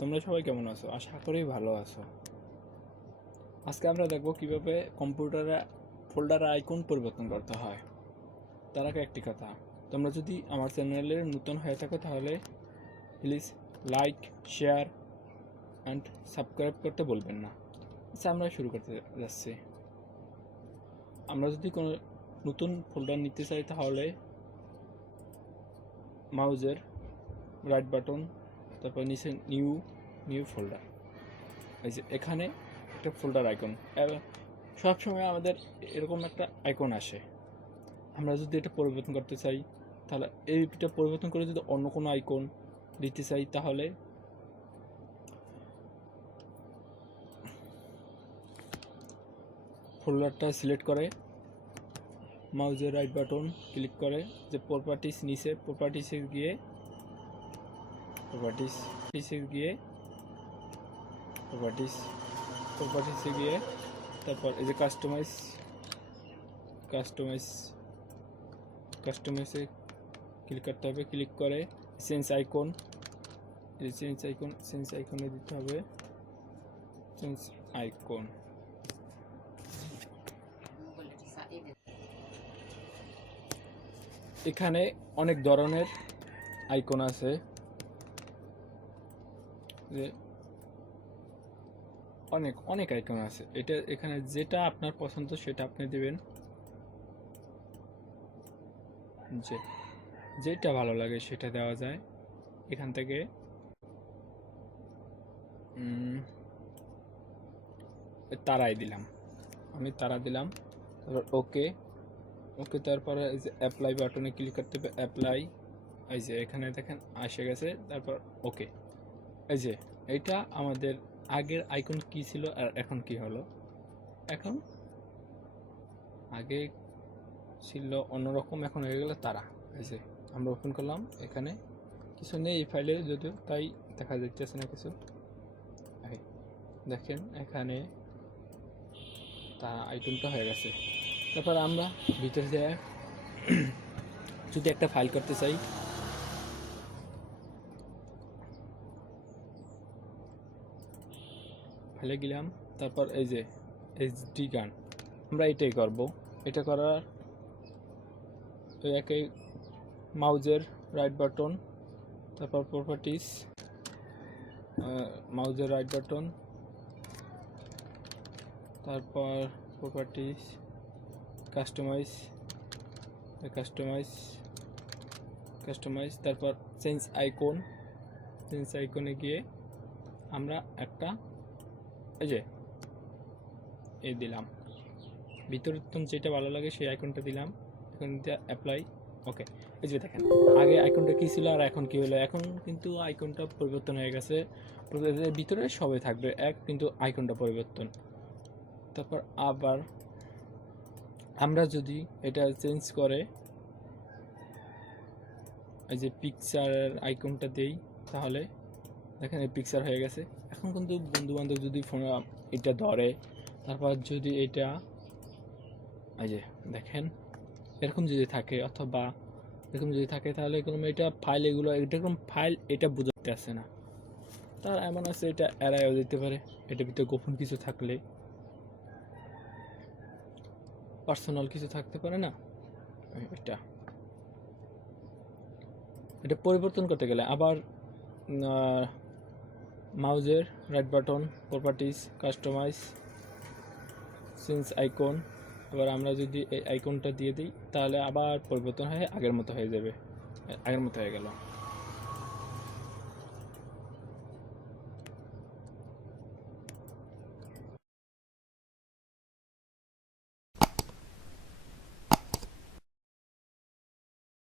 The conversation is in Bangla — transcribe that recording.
তোমরা সবাই কেমন আছো? আশা করি ভালো আছো। আজকে আমরা দেখব কিভাবে কম্পিউটারে ফোল্ডার আইকন পরিবর্তন করতে হয়। তার আগে একটি কথা, তোমরা যদি আমার চ্যানেলে নতুন হয়ে থাকো তাহলে please like, share and subscribe করতে বলবেন না। আচ্ছা, আমরা শুরু করতে যাচ্ছি। আমরা যদি কোনো নতুন ফোল্ডার নিতে চাই তাহলে মাউজের রাইট বাটন, তারপর নিচে নিউ ফোল্ডার, এই যে এখানে একটা ফোল্ডার আইকন। সবসময় আমাদের এরকম একটা আইকন আসে। আমরা যদি এটা পরিবর্তন করতে চাই তাহলে এইটা পরিবর্তন করে যদি অন্য কোনো আইকন দিতে চাই তাহলে ফোল্ডারটা সিলেক্ট করে মাউজের রাইট বাটন ক্লিক করে যে প্রপার্টিস, নিচে প্রপার্টিসে গিয়ে তারপর এই যে কাস্টমাইজে ক্লিক করতে হবে। ক্লিক করে চেঞ্জ আইকনে দিতে হবে চেঞ্জ আইকন। এখানে অনেক ধরনের আইকন আছে, যে অনেক আইকন আছে। এখানে যেটা আপনার পছন্দ সেটা আপনি দিবেন, যেটা ভালো লাগে সেটা দেওয়া যায়। এখান থেকে আমি তারা দিলাম, তারপর ওকে। তারপরে এই যে অ্যাপ্লাই বাটনে ক্লিক করতে হবে, অ্যাপ্লাই। এই যে এখানে দেখেন এসে গেছে, তারপর ওকে। এই যে এইটা আমাদের আগের আইকন কি ছিল আর এখন কি হলো। এখন আগে ছিল অন্যরকম, এখন হয়ে গেল তারা। এই যে আমরা ওপেন করলাম, এখানে কিছু নেই এই ফাইলে, যদিও তাই দেখা যাচ্ছে না কিছু। দেখেন এখানে তারা আইকনটা হয়ে গেছে। তারপর আমরা ভিতরে যাই, যদি একটা ফাইল করতে চাই ফাইলে গেলাম, তারপর এই যে এইচডি গান, আমরা এটাই করব। এটা করার একই মাউজের রাইট বাটন, তারপর প্রপার্টিস, মাউজের রাইট বাটন, তারপর প্রপার্টিস, কাস্টমাইজ, তারপর চেঞ্জ আইকনে গিয়ে আমরা একটা এই দিলাম, ভিতরে যেটা ভালো লাগে সেই আইকনটা দিলাম। এখন অ্যাপ্লাই, ওকে। এই যে দেখেন আগে আইকনটা কী ছিল আর এখন কী হলো। এখন কিন্তু আইকনটা পরিবর্তন হয়ে গেছে, ভিতরে সবাই থাকবে এক, কিন্তু আইকনটা পরিবর্তন। তারপর আবার আমরা যদি এটা চেঞ্জ করে এই যে পিকচারের আইকনটা দেই তাহলে দেখেন এই পিকচার হয়ে গেছে। এখন কিন্তু বন্ধুবান্ধব যদি ফোন এটা ধরে, তারপর যদি এটা এই যে দেখেন এরকম যদি থাকে, অথবা এরকম যদি থাকে তাহলে এটা ফাইল, এরকম ফাইল এটা বোঝাতে আসে না। তার এমন আছে এটা এড়াইও দিতে পারে, এটার ভিতরে গোপন কিছু থাকলে, পার্সোনাল কিছু থাকতে পারে না। এটা পরিবর্তন করতে গেলে আবার মাউজের right button, properties, customize, change icon. এবার আমরা যদি এই আইকনটা দিয়ে দিই তাহলে আবার পরিবর্তন হয়ে আগের মতো হয়ে গেল।